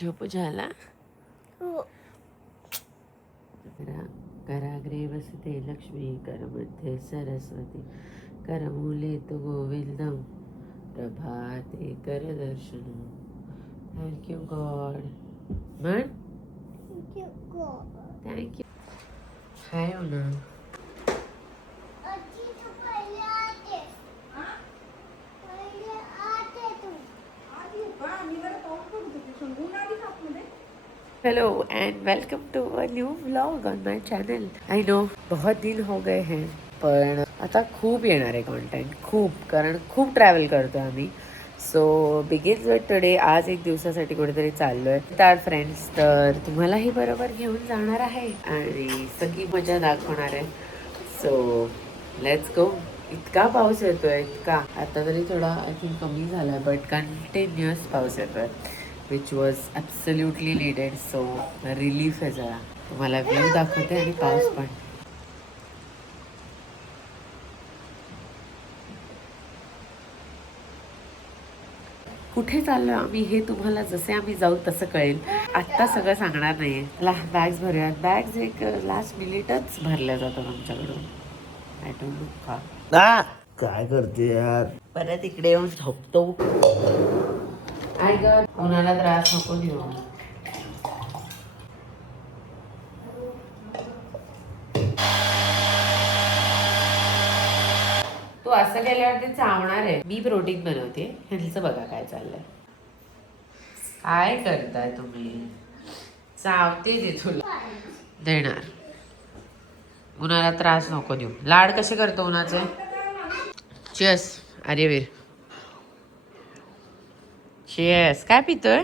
झोप झाला. कराग्रे वसते लक्ष्मी करमध्ये सरस्वती करमूले तु गोविंदम प्रभाते कर दर्शनम. Thank you God. म्हण थँक्यू. हाय हो ना. Hello and welcome to a new vlog on my channel. I know बहुत दिन हो गए हैं, पण आता खूप येणार आहे कॉन्टेंट, खूप, कारण खूप ट्रॅव्हल करतो आम्ही. So begins with today. आज एक दिवसासाठी कुठेतरी चाललोय तर फ्रेंड्स, तर तुम्हालाही बरोबर घेऊन जाणार आहे आणि सगळी मजा दाखवणार आहे. So let's go. इतका पाऊस येतोय, इतका. आता तरी थोडा आय थिंक कमी झालाय, बट कंटिन्युअस पाऊस येतोय, which was absolutely needed. So relief आहे जरा. तुम्हाला व्ह्यू दाखवते आणि पाऊस पण. कुठे चाललो आम्ही हे तुम्हाला जसे आम्ही जाऊ तसं कळेल. आत्ता सगळं सांगणार नाही. बॅग्स भरूयात. बॅग्स एक लास्ट मिनिटच भरल्या जातात आमच्याकडून. आय डोंट नो का. काय करते यार. परत इकडे येऊन झोपतो. आय गॉड, कोणाला त्रास नको देऊ. तू असं केल्यावरती चावणार आहे. मी प्रोटीन बनवते. ह्यांचं बघा काय चाललंय. काय करताय तुम्ही. चावते ते तुला. देणार. उन्हाला त्रास नको देऊ. लाड कसे करतो उन्हाचे. चेस आर्यवीर. चेस. काय पितोय.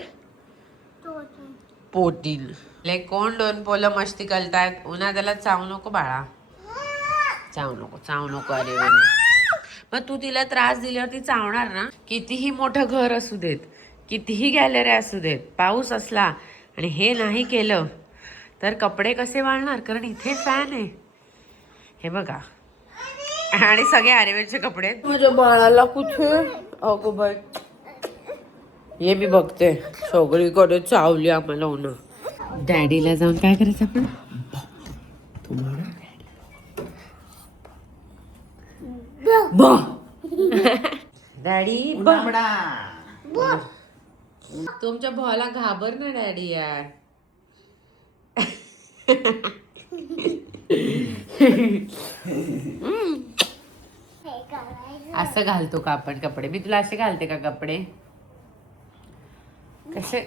पोटीन. ले कोण दोन पोलं मस्ती करतायत. उन्हा त्याला चावू नको बाळा. चावू नको आर्यवीर. मग तू तिला त्रास दिल्यावर ती चावणार ना. कितीही मोठं घर असू देत, कितीही गॅलरी असू देत, पाऊस असला आणि हे नाही केलं तर कपडे कसे वाळणार. कारण इथे फॅन आहे. हे बघा. आणि सगळे आर्यवीरचे कपडे. माझ्या बाळाला कुठे. अगो बाई, हे मी बघते. सगळीकडे चावली आम्हाला उन्हा. डॅडीला जाऊन काय करायचं आपण. तुम्हाला डॅडी तुमच्या भावाला घाबर ना डॅडी यार. असं घालतो का आपण कपडे. मी तुला असे घालते का कपडे. कसे.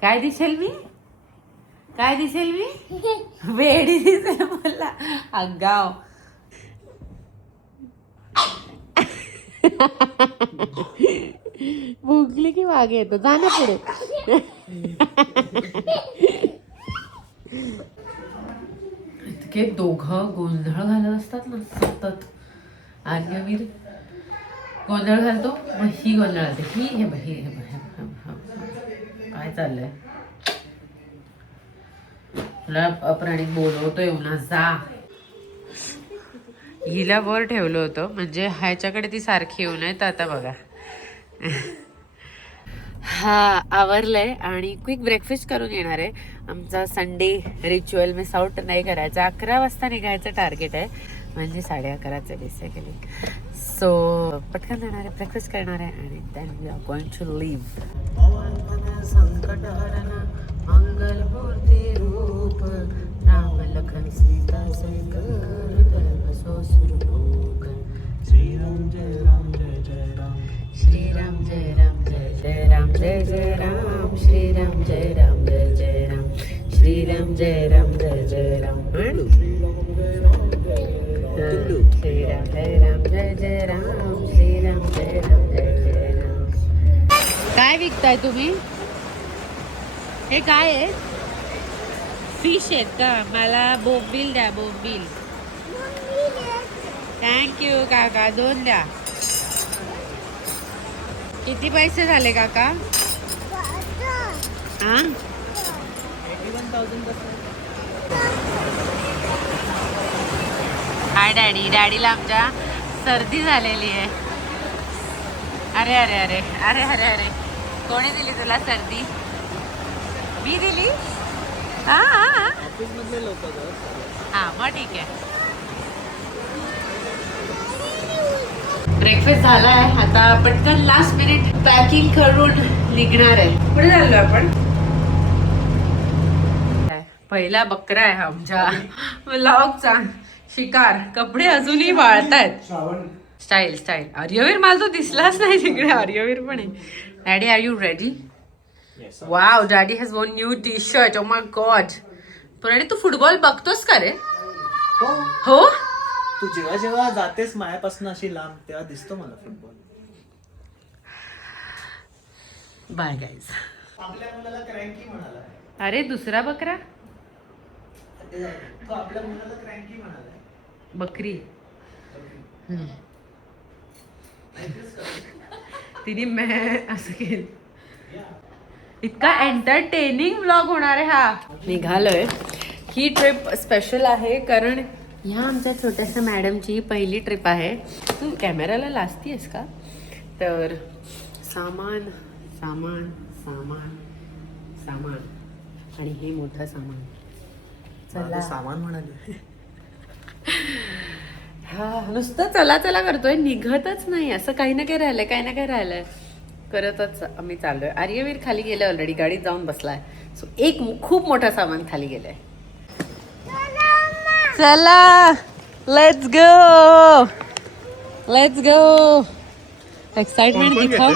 काय दिसेल मी. काय दिसेल मी. वेडी दिसेल मला. अगाव. भुकली की मागे येतो. जा ना पुढे. इतके दोघं गोंधळ घालत असतात ना सतत. आर्यवीर गोंधळ घालतो, मग ही गोंधळ घालते. ही हे हे काय चाललंय. तुला प्रणित बोलवतोय ना जा. हिला वर ठेवलं होतं म्हणजे ह्याच्याकडे ती सारखी येऊ नये. तर आता बघा. हा आवरलंय आणि क्विक ब्रेकफास्ट करून येणार आहे. आमचा संडे रिच्युअल मिस आउट नाही करायचा. 11 वाजता निघायचं टार्गेट आहे, म्हणजे 11:30 बेसिकली. सो पटकन जाणार आहे, ब्रेकफास्ट करणार आहे आणि then we are going to leave. संकटहरण मंगल मूर्ती रूप राम लखन सीता संकट बसो सुरलोक. श्रीराम जय राम जय जय राम. श्रीराम जय राम जय जय राम. जय जय राम. श्रीराम जय राम जय जय राम. श्रीराम जय राम जय जय राम. श्रीराम जय राम जय जय राम. श्रीराम जय राम जय जय राम. काय विकताय तुम्ही. हे काय आहे. फिश आहेत का. मला बोंबील द्या. बोंबील. थँक्यू काका. 2 द्या. किती पैसे झाले काका. हा 81,000. हाय डॅडी. डॅडीला आमच्या सर्दी झालेली आहे. अरे अरे अरे अरे अरे अरे कोणी दिली तुला सर्दी? मी दिली? हा मग ठीक आहे. ब्रेकफास्ट झाला आहे. आता पटकन लास्ट मिनिट पॅकिंग करून निघणार आहे. कुठे चाललो आपण? पहिला बकरा आहे हा आमच्या व्लॉगचा. शिकार. कपडे अजूनही वाळतायत. Style style. आर्यवीर मला तो दिसलाच नाही तिकडे. आर्यवीर पण आहे. Daddy are you ready? Wow, daddy has one new T shirt. Oh my God. पण तू फुटबॉल बघतोस का रे? हो. तू जेव्हा जेव्हा जातेस मायापासून अशी लांब तेव्हा दिसतो मला फुटबॉल. Bye guys. आपल्या मुलाला क्रँकी म्हणाला. अरे दुसरा बकरा? तो आपल्या मुलाला क्रँकी म्हणाला. बकरी. तिने मैं असं केलं. इतका एंटरटेनिंग व्लॉग होणार आहे हा. निघालोय. ही ट्रिप स्पेशल आहे कारण ह्या आमच्या छोट्याशा मॅडमची पहिली ट्रिप आहे. तू कॅमेराला लाजतीयस का? तर सामान सामान सामान सामान आणि हे मोठं सामान. चला सामान म्हणाले. हा नुसतं चला चला करतोय, निघतच नाही. असं काही ना काही राहिलंय, काही ना काही राहिलंय करतच आम्ही चाललोय. आर्यवीर खाली गेलं ऑलरेडी, गाडीत जाऊन बसलाय. सो एक खूप मोठं सामान खाली गेलंय. चला let's go let's go. Excitement दिखाओ.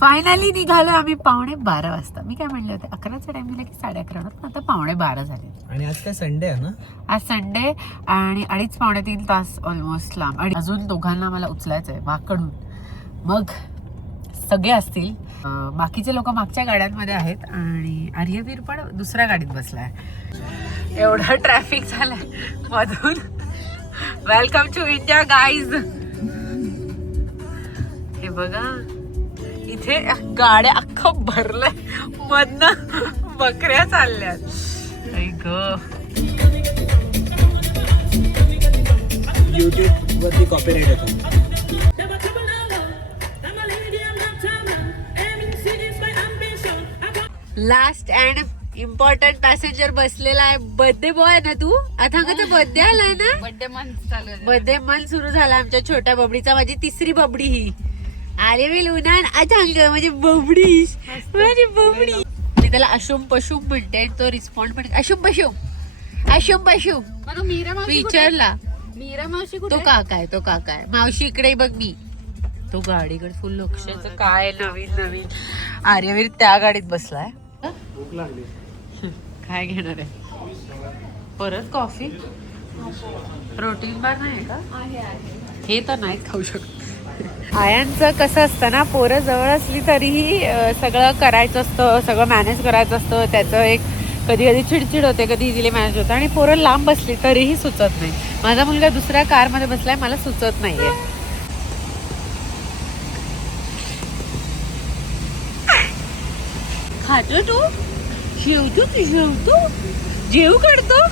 फायनली निघालो आम्ही 11:15 वाजता. मी काय म्हणले होते 11चा टाइम दिला की 11:30, पण आता 11:15 झाले. आणि आज काय संडे आहे ना? आज संडे आणि 2.5-3 तास ऑलमोस्ट लांब. आणि अजून दोघांना मला उचलायचंय वाकडून. मग सगळे असतील. बाकीचे लोक मागच्या गाड्यांमध्ये आहेत आणि आर्यवीर पण दुसऱ्या गाडीत बसलाय. एवढं ट्रॅफिक झालंय मधून. Welcome to India guys. हे बघा इथे गाड्या अख्खं भरलंय. मधनं बकऱ्या चालल्यात. युट्यूब वरती कॉपीराइट येतो. लास्ट अँड इम्पॉर्टंट पॅसेंजर बसलेला आहे. बर्थडे बॉय आहे ना तू? अथांगाचा बर्थडे आलाय ना? बर्थडे मंथ चालू आहे. बर्थडे मंथ सुरू झाला आमच्या छोट्या बबडीचा. माझी तिसरी बबडी ही. अरे मी लुनान अथांग म्हणजे बबडी माझी बबडी. मी त्याला अशुम पशुम म्हणते. तो रिस्पॉन्ड पण अशुम पशुम अशुम पशुम विचारला. मीरा मावशी तो काका आहे, तो काका आहे. मावशी इकडे बघ. मी तो गाडीकडे फुल लक्ष. काय नवीन नवीन. आर्यवीर त्या गाडीत बसलाय. भूक लागली. काय घेणार आहे परत? कॉफी? प्रोटीन बार नाही का? हे तर नाही खाऊ शकत. आयांचं कसं असतं ना, पोरं जवळ असली तरीही सगळं करायचं असतं, सगळं मॅनेज करायचं असतं. त्याचं एक कधी कधी चिडचिड होते, कधी इझिली मॅनेज होतं. आणि पोरं लांब बसली तरीही सुचत नाही. माझा मुलगा दुसऱ्या कारमध्ये बसलाय, मला सुचत नाहीये. खातो तू? जेवतो तू? जेवतो? जेव करतो?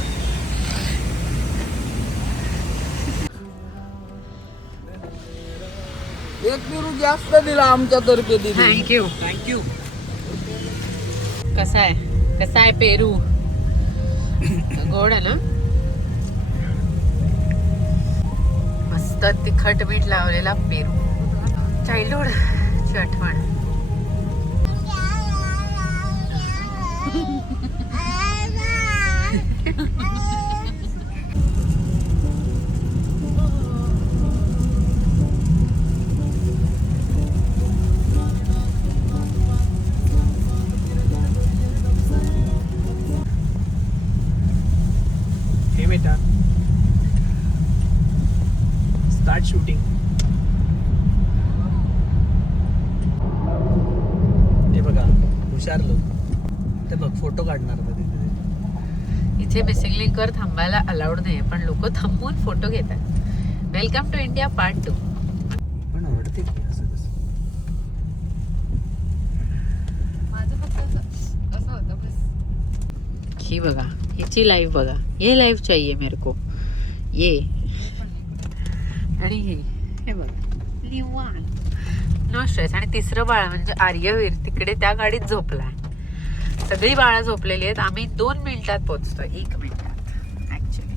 एक पेरू जास्त दिला आमच्यातर्फे. Thank you thank you. कसा आहे? कसा आहे पेरू? गोड आहे ना? मस्त तिखट मीठ लावलेला पेरू. चाइल्डहुड ची आठवण. हे बेटा स्टार्ट शूटिंग. हे बघा हुशार लोक. ते बघ फोटो काढणार होता तिथे. इथे बेसिकली कर थांबायला अलाउड नाही, पण लोक थांबून फोटो घेतात. Welcome to India part 2. पण आवडते की असं कसं. माझं फक्त असं होतं बस. ही बघा, हिची लाईफ बघा. ये लाईफ चाहिए मेरे को. ये आणि हे हे बघ नो स्ट्रेस. आणि तिसरं बाळ म्हणजे आर्यवीर तिकडे त्या गाडीत झोपलाय. सगळी बाळा झोपलेली आहेत. आम्ही 2 मिनिटात पोहोचतोय. 1 मिनिटात ऍक्च्युली.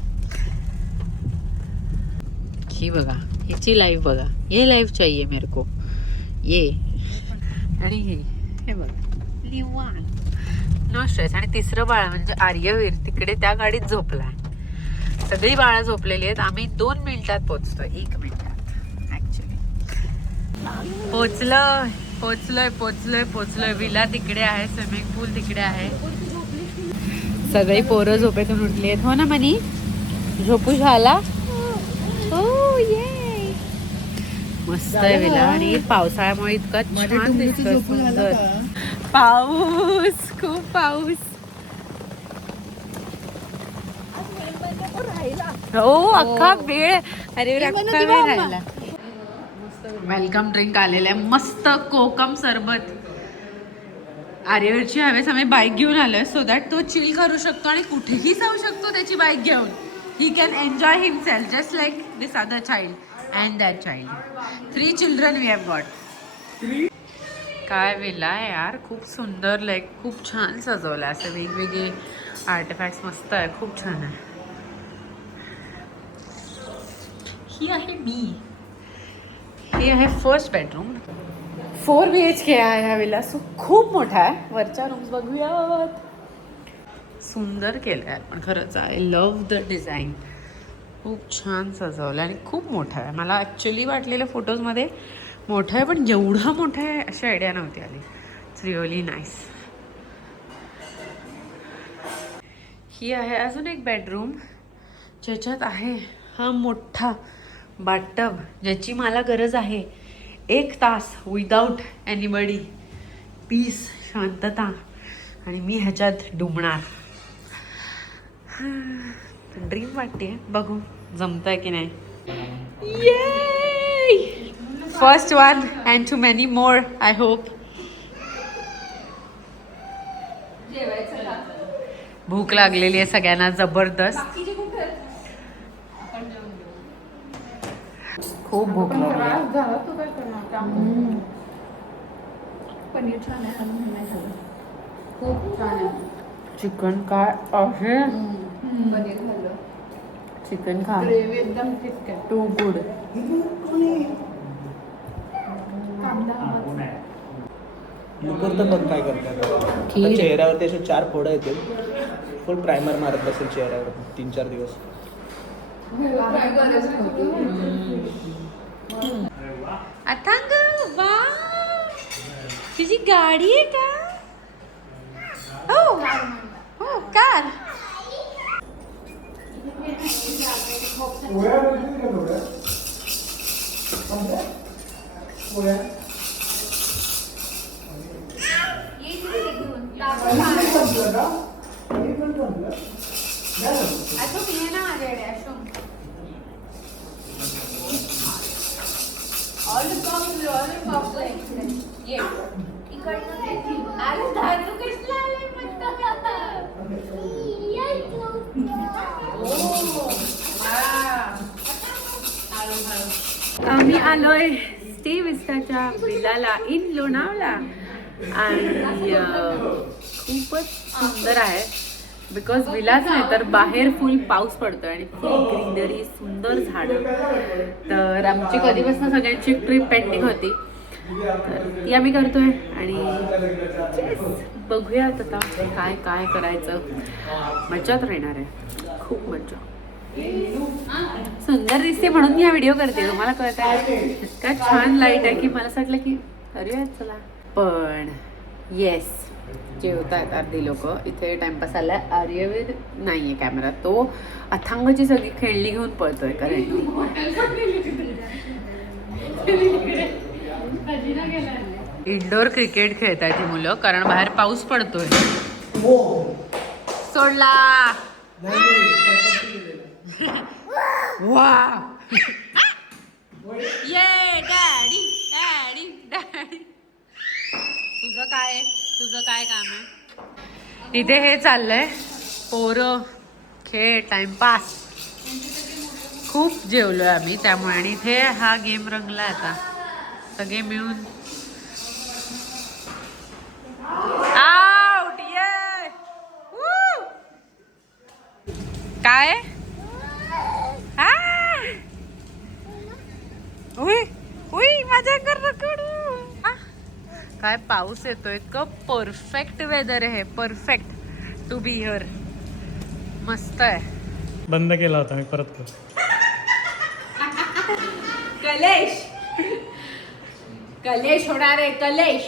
ही बघा, हिची लाईफ बघा. ये लाईफ चाहिए मेरे को ये. आणि हे बघ नो स्ट्रेस. आणि तिसरं बाळ म्हणजे आर्यवीर तिकडे त्या गाडीत झोपलाय. सगळी बाळा झोपलेली आहेत. आम्ही 2 मिनिटात पोहोचतोय. 1 मिनिटात ऍक्च्युली. पोचलोय. विला तिकडे आहे, स्विमिंग पूल तिकडे आहे. सगळी पोरं झोपेतून उठली आहेत. हो ना मनी? झोपू झाला? हो ये. मस्त आहे विला. आणि पावसाळ्यामुळे इतका छान दिसतोय, सुंदर. पाऊस, खूप पाऊस. हो अख्खा वेळ. अरे अख्खा वेळ राहिला. वेलकम ड्रिंक आलेलं आहे. मस्त कोकम सरबत. आर्यवीरची हवेस आम्ही बाईक घेऊन आलोय सो दॅट तो चिल करू शकतो आणि कुठेही जाऊ शकतो त्याची बाईक घेऊन. He can enjoy himself just like this other child and that child. 3 children we have got. काय विला आहे यार, खूप सुंदर. लाईक खूप छान सजवलं. असं वेगवेगळे आर्टिफॅक्ट्स मस्त आहे. खूप छान आहे. ही आहे मी. हे आहे फर्स्ट बेडरूम. 4 BHK आहे ह्या विला. सो खूप मोठा आहे. वरच्या रूम्स बघूयात. सुंदर केलं आहे पण खरंच. I love the design. खूप छान सजवलं आणि खूप मोठा आहे. मला ॲक्च्युली वाटलेलं फोटोजमध्ये मोठं आहे पण एवढं मोठं आहे अशी आयडिया नव्हती आली. It's really nice. ही आहे अजून एक बेडरूम ज्याच्यात आहे हा मोठा बाथटब ज्याची मला गरज आहे. 1 तास विदाउट एनीबडी, पीस, शांतता. आणि मी ह्याच्यात डुबणार. ड्रीम वाटते. बघू जमतंय की नाही. First one and two many more I hope. भूक लागलेली आहे सगळ्यांना जबरदस्त. खूप भूक लागली. पनीर छान आहे. खूप छान आहे. चिकन काय आहे. पनीर खाल्लं. चिकन खा. ग्रेव्ही एकदम थिक आहे. To good. लुकर तर बघ काय करतात. खीर. चेहऱ्यावरती असे 4 फोडं येतील. फुल प्रायमर मारत बसेल चेहऱ्यावर 3-4 दिवस. अथांग वा, तुझी गाडी आहे का? हो हो कार. आम्ही आलोय स्टे विस्टाच्या विलाला इन लोणावळा. आणि खूपच सुंदर आहे. बिकॉज विलाच नाही तर बाहेर फुल पाऊस पडतोय आणि फुल ग्रीनरी, सुंदर झाडं. तर आमची कधीपासून सगळ्यांची ट्रिप पेंडिंग होती तर ती आम्ही करतोय. आणि बघूयात आता काय काय करायचं. मज्जाच राहणार आहे. खूप मज्जा. सुंदर दिसते म्हणून मी हा व्हिडिओ करते. तुम्हाला कळत आहे इतका छान लाईट आहे की मला असं वाटलं की अरे चला. पण येस जेवतायत अर्धी लोक. इथे टाइमपास आलाय. आर्यवीर नाहीये कॅमेरा. तो अथांगची सगळी खेळणी घेऊन पळतोय करेंटली. इंडोर क्रिकेट खेळतायत ही मुलं कारण बाहेर पाऊस पडतोय. सोडला. वा ये डॅडी डॅडी डॅडी. तुझं काय काम आहे इथे? हे चाललंय पोरं खेळ टाइमपास. खूप जेवलोय आम्ही त्यामुळे. आणि इथे हा गेम रंगला आता सगळे मिळून. आउट ये. काय आ! उई उई माझ्या घराकडून काय पाऊस येतोय. परफेक्ट वेदर आहे. Perfect to be here. मस्त आहे. बंद केला होता मी परत करतो. कलेश कलेश होणार आहे कलेश.